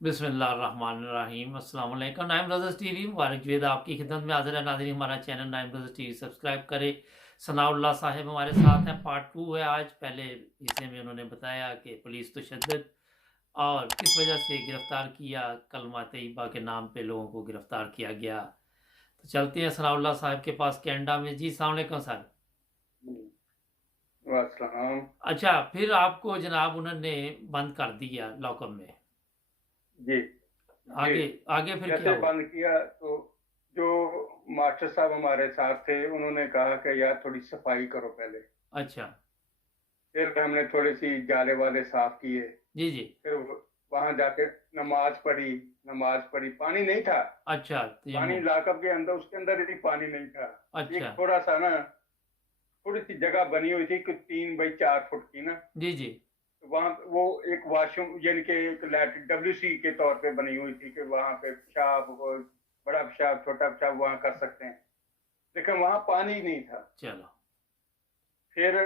बिस्मिल्लाहिर्रहमानिर्रहीम। अस्सलाम वालेकुम। नाइम ब्रदर्स टीवी मुबारक जुवेद आपकी खिदमत में हाजिर है। नाज़रीन, हमारा चैनल नाइम ब्रदर्स टीवी सब्सक्राइब करें। सनाउल्लाह साहब हमारे साथ हैं। पार्ट 2 है आज। पहले हिस्से में उन्होंने बताया कि पुलिस तशद्दुद और किस वजह से गिरफ्तार किया, कलमा तैयबा के नाम पे लोगों को गिरफ्तार किया गया। तो चलते हैं सनाउल्लाह साहब के पास कैनेडा में। जी अस्सलाम वालेकुम सर। वालेकुम। अच्छा, फिर आपको जनाब उन्होंने बंद कर दिया लॉकअप में। जी जी। आगे आगे फिर क्या जैसे हुआ? बंद किया तो जो मास्टर साहब हमारे साथ थे उन्होंने कहा कि यार थोड़ी सफाई करो पहले। अच्छा। फिर हमने थोड़ी सी जाले वाले साफ किए। जी जी। फिर वहां जाके नमाज पढ़ी। नमाज पढ़ी, पानी नहीं था। अच्छा, पानी तयम्मुम। लाकअप के अंदर, उसके अंदर ही पानी नहीं था। अच्छा। एक थोड़ा सा ना, थोड़ी सी जगह बनी हुई थी कि 3 बाई 4 फुट की ना। जी जी। वहां वो एक वॉशरूम यानी कि एक लैट्रिन WC के तौर पे बनी हुई थी कि वहां पे पेशाब, बड़ा पेशाब छोटा पेशाब वहां कर सकते हैं। लेकिन वहां पानी नहीं था। चलो। फिर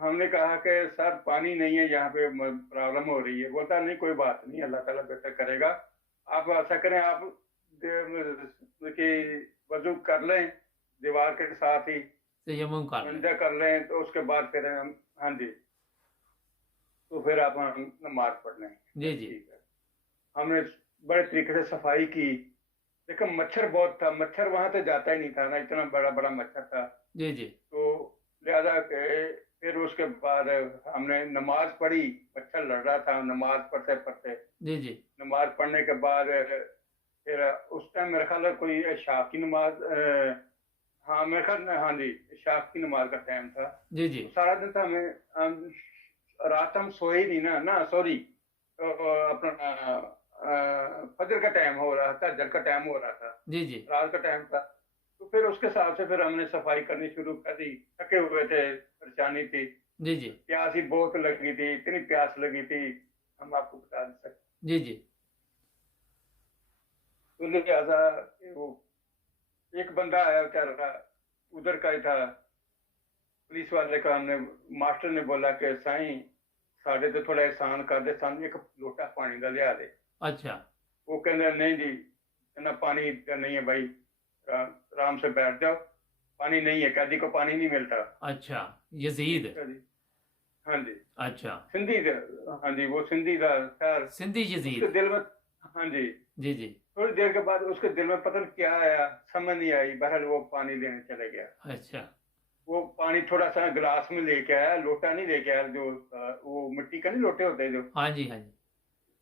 हमने कहा कि सर पानी नहीं है यहाँ पे, प्रॉब्लम हो रही है। बोलता नहीं कोई बात नहीं, अल्लाह ताला बेहतर करेगा। आप ऐसा करें, आप कि वजू कर लें दीवार के साथ ही, तयम्मुम कर लें। मंजा कर लें, तो उसके बाद फिर हम, हाँ जी, तो फिर आप नमाज पढ़ लें। जी जी। ठीक है। हमने बड़े तरीके से सफाई की। लेकिन मच्छर बहुत था, मच्छर वहां तो जाता ही नहीं था ना, इतना बड़ा बड़ा मच्छर था। जी जी। तो लिहाजा के फिर उसके बाद हमने नमाज पढ़ी। मच्छर लड़ रहा था नमाज पढ़ते पढ़ते। जी जी। नमाज पढ़ने के बाद फिर उस टाइम मेरे ख्याल है कोई शाह की नमाज, हाँ मेरे ख्याल, हाँ जी, शाह की नमाज का टाइम था। जी जी। तो सारा दिन था हमें, रात हम सोए ही नहीं ना ना, सॉरी, अपना फजर का टाइम हो रहा था, फजर का टाइम हो रहा था, जी जी। रात का टाइम था। तो फिर उसके हिसाब से फिर हमने सफाई करनी शुरू कर दी। थके हुए थे, परेशानी थी, जी जी। प्यास ही बहुत लगी थी, इतनी प्यास लगी थी हम आपको बता नहीं सकते। जी जी। तो लिहाजा वो एक बंदा आया बेचारा, उधर का ही था, पुलिस वाले का। हमने, मास्टर ने बोला कि साईं साढ़े तो थोड़ा एहसान कर दे, सानू एक लोटा पानी का लिया दे। अच्छा। वो कहते नहीं जी, इतना पानी इतना नहीं है भाई, आराम से बैठ जाओ, पानी नहीं है, कैदी को पानी नहीं मिलता। अच्छा। यजीद। अच्छा जी। हाँ जी। अच्छा। सिंधी थे। हाँ जी, वो सिंधी था खैर। सिंधी उसके यजीद। दिल में, हाँ जी, जी जी। थोड़ी देर के बाद उसके दिल में पता नहीं क्या आया, समझ नहीं आई, बहरहाल वो पानी लेने चले गया। अच्छा। वो पानी थोड़ा सा गिलास में लेके आया, लोटा नहीं लेके आया, जो वो मिट्टी का नहीं लोटे होते जो। हाँ जी हाँ जी।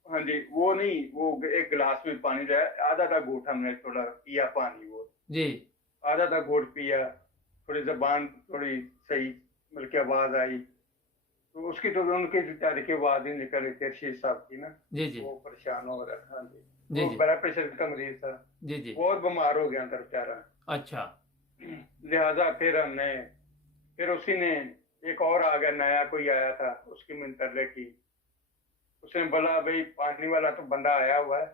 हाँ जी, वो नहीं, वो एक गिलास में पानी लाया, आधा आधा घूंट हमने थोड़ा पिया पानी वो। जी। आधा आधा घूंट पिया। थोड़ी जबान थोड़ी सही, बल्कि आवाज आई। तो उसकी तो उनके बेचारे की आवाज ही निकल रही थी, शीर साहब की ना। जी जी। वो परेशान हो रहा था। हाँ जी। जी वो जी। ब्लड प्रेशर का मरीज था। जी जी। बहुत बीमार हो गया था बेचारा। अच्छा। लिहाजा फिर हमने, फिर उसी ने, एक और आ गया, नया कोई आया था, उसकी मंतरले की। उसने बोला भाई पानी वाला तो बंदा आया हुआ है,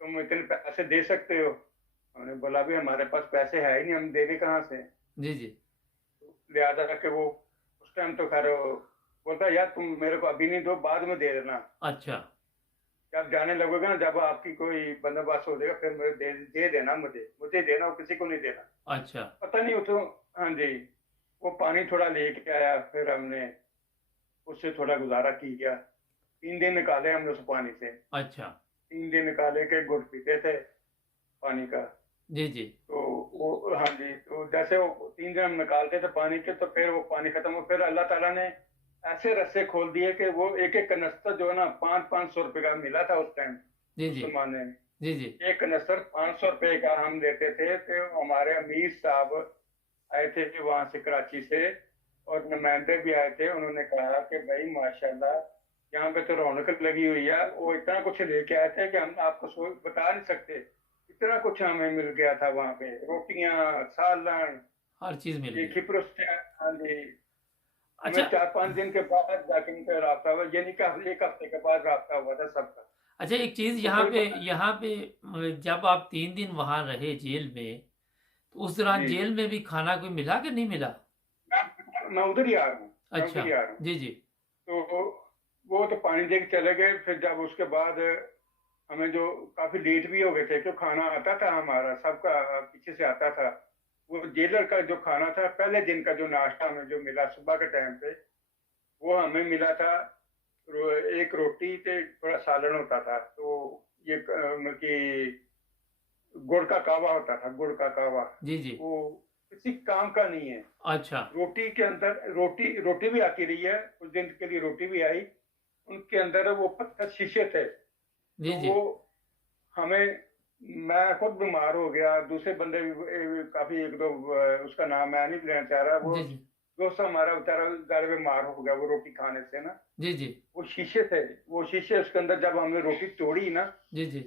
तुम इतने पैसे दे सकते हो? हमने बोला भाई हमारे पास पैसे है ही नहीं, हम देने कहाँ से। जी जी। लिहाजा करके वो, उस टाइम तो खैर बोलता यार तुम मेरे को अभी नहीं दो, बाद में दे देना। अच्छा। जब जाने लगोगे ना, जब आपकी कोई बंदोबस्त हो जाएगा, फिर मुझे दे देना, मुझे मुझे देना, वो किसी को नहीं देना। अच्छा। पता नहीं उसको। हाँ जी। वो पानी थोड़ा लेके आया, फिर हमने उससे थोड़ा गुजारा किया। 3 दिन निकाले हमने उस पानी से। अच्छा। 3 दिन निकाले के गुड़ पीते थे पानी का। जी जी। तो वो, हाँ जी, तो जैसे वो 3 दिन हम निकालते थे पानी के, तो फिर वो पानी खत्म हो, फिर अल्लाह ताला ने ऐसे रस्से खोल दिए कि वो एक एक कनस्तर जो है ना, 500-500 रुपए का मिला था उस टाइम, जी उस जी। जमाने में। जी जी। एक कनस्तर 500 रुपए का हम देते थे। तो हमारे अमीर साहब आए थे कि वहां से, कराची से, और नुमाइंदे भी आए थे। उन्होंने कहा कि भाई माशाल्लाह, यहाँ पे तो रौनक लगी हुई है। वो इतना कुछ लेके आए थे कि हम आपको बता नहीं सकते। इतना कुछ हमें मिल गया था वहां पे, रोटियां, सालन, हर चीज मिल ये गई। खिप्रस्ते। हाँ जी। हमें अच्छा। 4-5 दिन के बाद जाके उनका रास्ता हुआ, यानी कि 1 हफ्ते के बाद रास्ता हुआ था सबका। अच्छा, एक चीज तो यहाँ कोई पे, यहाँ पे जब आप 3 दिन वहां रहे जेल में, तो उस दौरान जी, जेल में भी खाना कोई मिला कि नहीं मिला? मैं उधर ही आ रहा हूँ, मैं अच्छा। उधर ही आ रहा हूँ। जी जी। तो वो तो पानी दे के चले गए। फिर जब उसके बाद हमें जो काफी लेट भी हो गए थे, तो खाना आता था हमारा सबका पीछे से आता था। वो जेलर का जो खाना था, पहले दिन का जो नाश्ता हमें जो मिला सुबह के टाइम पे, वो हमें मिला था एक रोटी ते थोड़ा सालन होता था। तो ये मतलब कि गुड़ का कावा होता था, गुड़ का कावा। जी जी। वो किसी काम का नहीं है। अच्छा। रोटी के अंदर रोटी रोटी भी आती रही है, कुछ दिन के लिए रोटी भी आई। उनके अंदर वो पत्थर शीशे थे। जी तो जी। वो हमें, मैं खुद बीमार हो गया, दूसरे बंदे भी काफी एक दो, उसका नाम मैं नहीं लेना चाह रहा, वो जी जी। दोस्त हमारा बेचारा ज्यादा बीमार हो गया वो रोटी खाने से ना। जी जी। वो शीशे थे, वो शीशे, उसके अंदर जब हमने रोटी तोड़ी ना, जी जी।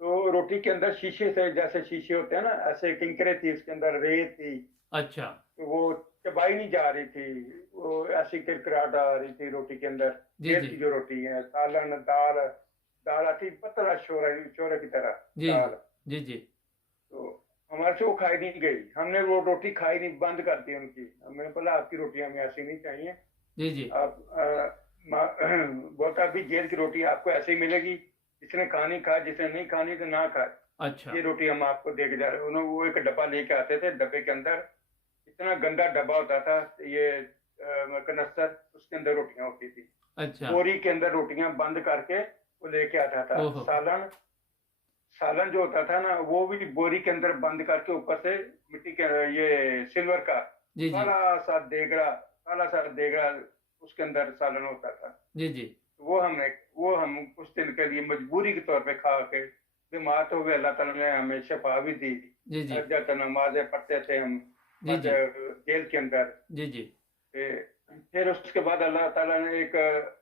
तो रोटी के अंदर शीशे थे, जैसे शीशे होते हैं ना, ऐसे किंकरे थी, उसके अंदर रेत थी। अच्छा। तो वो चबाई नहीं जा रही थी, वो ऐसी किरकिराहट आ रही थी रोटी के अंदर। जी जेल जी। की जो रोटी है, सालन दाल, दाल आती पतला शोरा शोरे की तरह जी जी। दाल। जी जी। तो हमारे से वो खाई नहीं गई, हमने वो रोटी खाई नहीं, बंद कर दी उनकी। हमने बोला आपकी रोटी हमें ऐसी नहीं चाहिए। जी जी। आप बोलता अभी जेल की रोटी आपको ऐसे ही मिलेगी, जिसने खानी खाए, जिसने नहीं खानी तो ना खाए। अच्छा। ये रोटी हम आपको दे के जा रहे हैं। उन्होंने वो एक डब्बा लेके आते थे, डब्बे के अंदर इतना गंदा डब्बा होता था, ये कनस्तर, उसके अंदर रोटियां होती थी। अच्छा। बोरी के अंदर रोटियां बंद करके वो लेके आता था। ओहो। सालन, सालन जो होता था ना, वो भी बोरी के अंदर बंद करके ऊपर से मिट्टी के, ये सिल्वर का जी जी। काला सा देगड़ा उसके अंदर सालन होता था। जी जी। वो हम कुछ दिन के लिए मजबूरी के तौर पे खा के बीमार तो हुए। अल्लाह ताला ने हमें शफा भी दी। जी जी। जब नमाजें पढ़ते थे हम जी जी। जेल के अंदर। जी जी। फिर उसके बाद अल्लाह ताला ने एक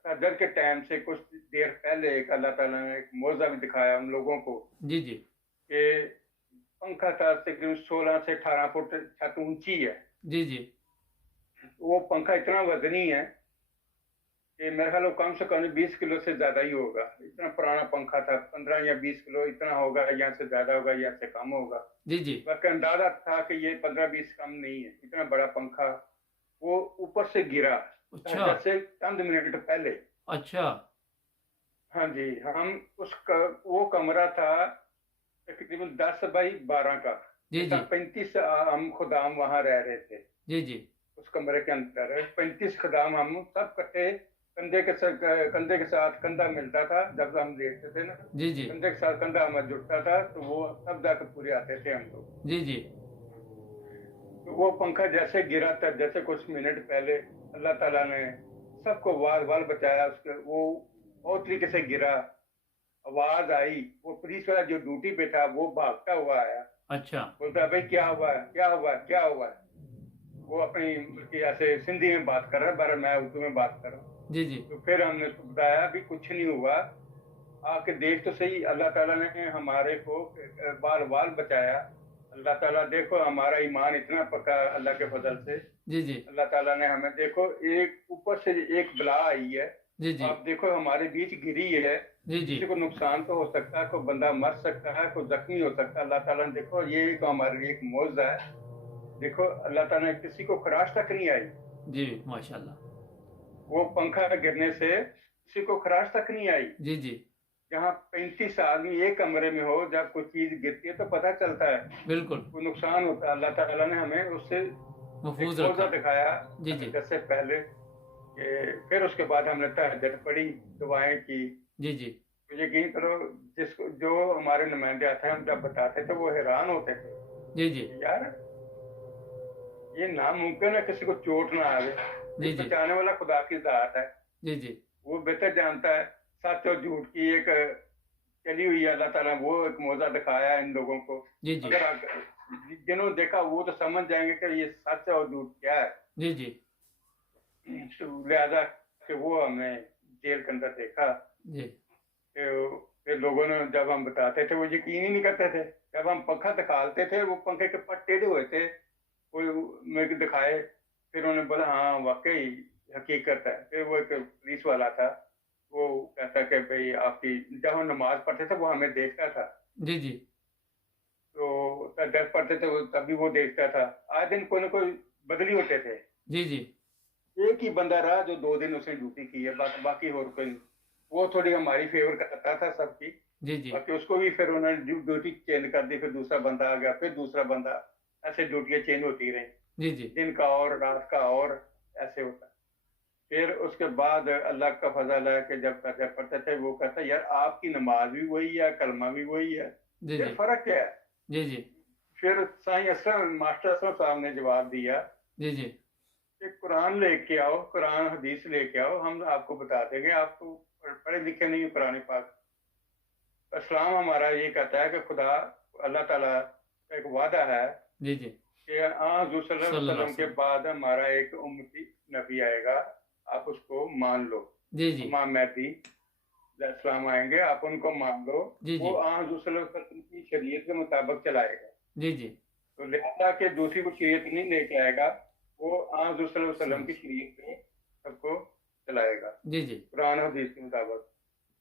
सदर के टाइम से कुछ देर पहले एक अल्लाह ताला ने एक मौजा भी दिखाया उन लोगों को जी जी। कि पंखा था तकरीबन 16 से 18 फुट छत ऊंची है। जी जी। वो पंखा इतना वजनी है कि मेरे ख्याल कम से कम 20 किलो से ज्यादा ही होगा। इतना पुराना पंखा था, 15 या 20 किलो इतना होगा, यहाँ से ज्यादा होगा या से कम होगा। जी जी। बाकी अंदाजा था कि ये 15-20 कम नहीं है, इतना बड़ा पंखा। वो ऊपर से गिरा अच्छा। जैसे चंद मिनट पहले। अच्छा। हाँ जी, वो कमरा था तकरीबन 10 बाई 12 का। जी ऐसा जी। 35 हम खुदाम वहां रह रहे थे। जी जी। उस कमरे के अंदर 35 खुदाम, हम सब कट्टे, कंधे के साथ कंधा मिलता था जब हम देखते थे ना, जी जी। कंधे के साथ कंधा हमें जुड़ता था, तो वो तब जाकर पूरे आते थे हम लोग। जी जी। तो वो पंखा जैसे गिरा था, जैसे कुछ मिनट पहले अल्लाह ताला ने सबको वाल वाल बचाया। उसके वो बहुत तरीके से गिरा, आवाज आई, वो पुलिस वाला जो ड्यूटी पे था वो भागता हुआ आया, अच्छा। बोलता भाई क्या हुआ है, क्या हुआ है, क्या हुआ है। वो अपनी बल्कि ऐसे सिंधी में बात कर रहा है, पर मैं उर्दू में बात कर रहा हूँ। जी जी। तो फिर हमने उसको बताया भी कुछ नहीं हुआ, आके देख तो सही। अल्लाह ताला ने हमारे को बाल बाल बचाया। अल्लाह ताला देखो, हमारा ईमान इतना पक्का अल्लाह के फजल से। जी जी। अल्लाह ताला ने हमें देखो, एक ऊपर से एक बला आई है, जी जी। आप देखो हमारे बीच गिरी है। जी जी। किसी को नुकसान तो हो सकता है, कोई बंदा मर सकता है, कोई जख्मी हो सकता है। अल्लाह ताला ने देखो, ये तो हमारे लिए एक मौजूद है। देखो अल्लाह ताला ने किसी को खराश तक नहीं आई। जी माशाल्लाह। वो पंखा गिरने से किसी को खराश तक नहीं आई। जी जी। जहाँ 35 आदमी एक कमरे में हो, जब कोई चीज गिरती है तो पता चलता है, बिल्कुल। कोई नुकसान होता है। अल्लाह ताला ने हमें उससे एक महफूज मौजा रखा। दिखाया जी जी। जैसे पहले कि फिर उसके बाद हमने तहज्जुद पढ़ी, दुआएं की। जी जी। तो यकीन करो, जिसको जो हमारे नुमाइंदे आते हैं, हम जब बताते थे वो हैरान होते थे जी जी। कि यार ये नामुमकिन है किसी को चोट ना आवे। जी ये जी। बचाने वाला खुदा की जात है, जी जी। वो बेहतर जानता है। सच और झूठ की एक चली हुई है, अल्लाह ताला ने वो एक मौजा दिखाया है इन लोगों को। जी जी। जिन्होंने देखा वो तो समझ जाएंगे कि ये सच और झूठ क्या है। जी जी। तो लिहाजा कि वो हमने जेल के अंदर देखा। जी। फिर लोगों ने जब हम बताते थे वो यकीन ही नहीं करते थे। जब हम पंखा दिखाते थे, वो पंखे के पट टेढ़े हुए थे, वो मेरे को दिखाए। फिर उन्होंने बोला हाँ वाकई हकीकत है। फिर वो एक पुलिस वाला था, वो कहता कि भाई आपकी, जब हम नमाज पढ़ते थे वो हमें देखता था। जी जी। तो जब पढ़ते थे तभी वो देखता था। आए दिन कोई ना कोई बदली होते थे। जी जी। एक ही बंदा रहा जो 2 दिन उसने ड्यूटी की है, बाकी और कोई। वो थोड़ी हमारी फेवर करता था सबकी। जी जी बाकी उसको भी फिर उन्होंने ड्यूटी चेंज कर दी, फिर दूसरा बंदा आ गया, फिर दूसरा बंदा, ऐसे ड्यूटियां चेंज होती रही, जी जी दिन का और रात का और, ऐसे होता। फिर उसके बाद अल्लाह का फजल है कि जब पढ़ते थे वो कहता यार आपकी नमाज भी वही है, कलमा भी वही है, जी फिर जी फर्क क्या है? जी जी फिर साईं असलम मास्टर असलम साहब ने जवाब दिया जी जी कि कुरान लेके आओ, कुरान हदीस लेके आओ, हम आपको बता देंगे, आप तो पढ़े लिखे नहीं हो कुरान पाक। इस्लाम हमारा ये कहता है कि खुदा अल्लाह ताला का एक वादा है जी जी कि हज़ूर सल्लल्लाहु अलैहि सल्लल्लाहु वसल्लम अलैहि के वसल्लम। बाद हमारा एक उम्मती नबी आएगा, आप उसको मान लो। जी जी इमाम महदी इस्लाम आएंगे, आप उनको मान लो, जी जी वो हज़ूर सल्लल्लाहु अलैहि वसल्लम की शरीयत के मुताबिक चलाएगा। जी जी तो लिहाजा के दूसरी कोई शरीयत नहीं लेके आएगा, वो हज़ूर सल्लल्लाहु अलैहि वसल्लम की समझ। शरीयत पे सबको चलाएगा, जी जी कुरान हदीस के मुताबिक।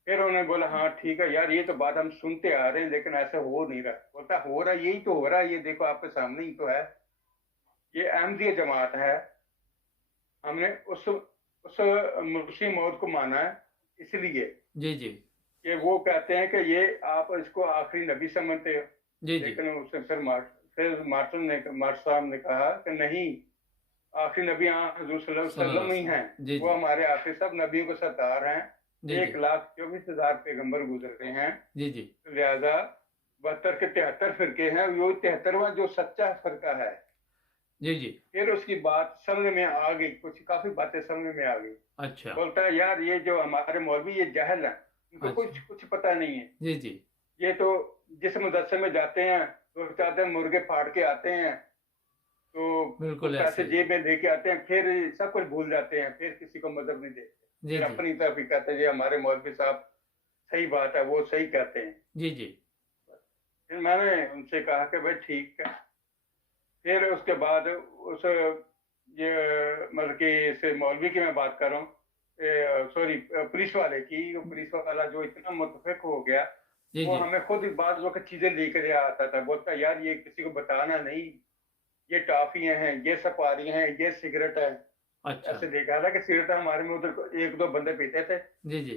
फिर उन्होंने बोला हाँ ठीक है यार, ये तो बात हम सुनते आ रहे हैं लेकिन ऐसा हो नहीं रहा। बोलता हो रहा, यही तो हो रहा है, ये देखो आपके सामने ही तो है, ये अहमदिया जमात है। हमने उस मुर्शी मौत को माना है इसलिए जी जी कि वो कहते हैं कि ये आप इसको आखिरी नबी समझते हो। जी जी लेकिन उससे फिर मार्टर साहब ने कहा कि नहीं, आखिरी नबी हज़ूर सल्लल्लाहु अलैहि सल्लल्लाहु वसल्लम अलैहि ही हैं, वसल्लम। जी वो जी हमारे आखिरी सब नबियों के सरदार हैं। जी जी 1,24,000 पैगंबर गुजरे हैं, जी जी लिहाजा 72 के 73 फिरके हैं, वो 73वां जो सच्चा फिरका है। जी जी फिर उसकी बात समझ में आ गई, कुछ काफी बातें समझ में आ गई। अच्छा बोलता है यार ये जो हमारे मौलवी ये जहल है, इनको कुछ अच्छा कुछ पता नहीं है। जी जी ये तो जिस मदरसे में जाते हैं तो चाहते हैं मुर्गे फाड़ के आते हैं, तो बिल्कुल कुछ ऐसे पैसे ही। जेब में लेके आते हैं, फिर सब कुछ भूल जाते हैं, फिर किसी को मदद नहीं देते, जी फिर जी अपनी तरफ ही कहते हैं ये हमारे मौलवी साहब सही बात है, वो सही कहते हैं। जी जी फिर मैंने उनसे कहा कि भाई ठीक है। फिर उसके बाद उस ये मतलब कि इस मौलवी की मैं बात कर रहा हूँ, सॉरी पुलिस वाले की, पुलिस वाला जो इतना मुतफिक हो गया, जी वो जी हमें खुद बाद वक्त चीजें लेकर आता था। बोलता यार ये किसी को बताना नहीं, ये टॉफियां हैं, ये सपारी हैं, ये सिगरेट है, अच्छा ऐसे देखा। हालांकि सिगरेट हमारे में उधर एक दो बंदे पीते थे, जी जी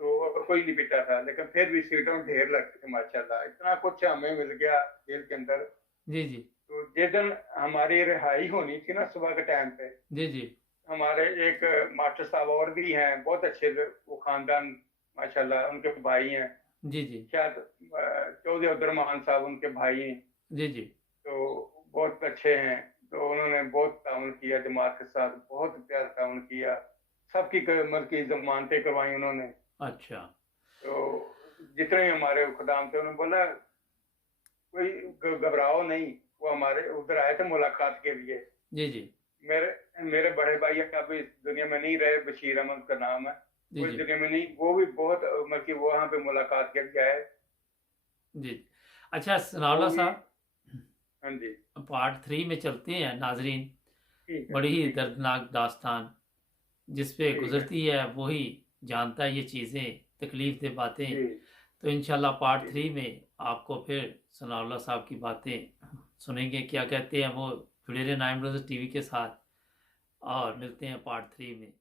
तो और कोई नहीं पीता था, लेकिन फिर भी सिगरेटों में ढेर लगते थे माशाल्लाह। इतना कुछ हमें मिल गया जेल के अंदर। जी जी तो जिस दिन हमारी रिहाई होनी थी ना सुबह के टाइम पे, जी जी हमारे एक मास्टर साहब और भी हैं बहुत अच्छे, वो खानदान माशाल्लाह, उनके भाई हैं जी जी शायद चौधरी अब्दुर्रहमान साहब उनके भाई हैं, जी जी तो बहुत अच्छे हैं। तो उन्होंने बहुत ताउन किया जमात के साथ, बहुत प्यार ताउन किया, सबकी मतलब की जमानतें करवाई उन्होंने। अच्छा तो जितने भी हमारे खुदाम थे, उन्होंने बोला कोई घबराओ नहीं, वो हमारे उधर आए थे मुलाकात के लिए। जी जी मेरे मेरे बड़े भाई अभी इस दुनिया में नहीं रहे, बशीर अहमद का नाम है, जी वो इस जी दुनिया में नहीं, वो भी बहुत मतलब कि वो वहाँ पे मुलाकात करके आए। जी अच्छा वो सनाउल्लाह भी, साहब, हाँ जी, पार्ट 3 में चलते हैं नाजरीन। ठीक है बड़ी ही ठीक है दर्दनाक दास्तान जिस पे ठीक है गुजरती है वही जानता है ये चीज़ें, तकलीफ दे बातें। जी तो इंशाल्लाह पार्ट जी 3 में आपको फिर सनाउल्लाह साहब की बातें सुनेंगे, क्या कहते हैं वो। जुड़े रहे नाइम रोज़ टीवी के साथ और मिलते हैं पार्ट 3 में।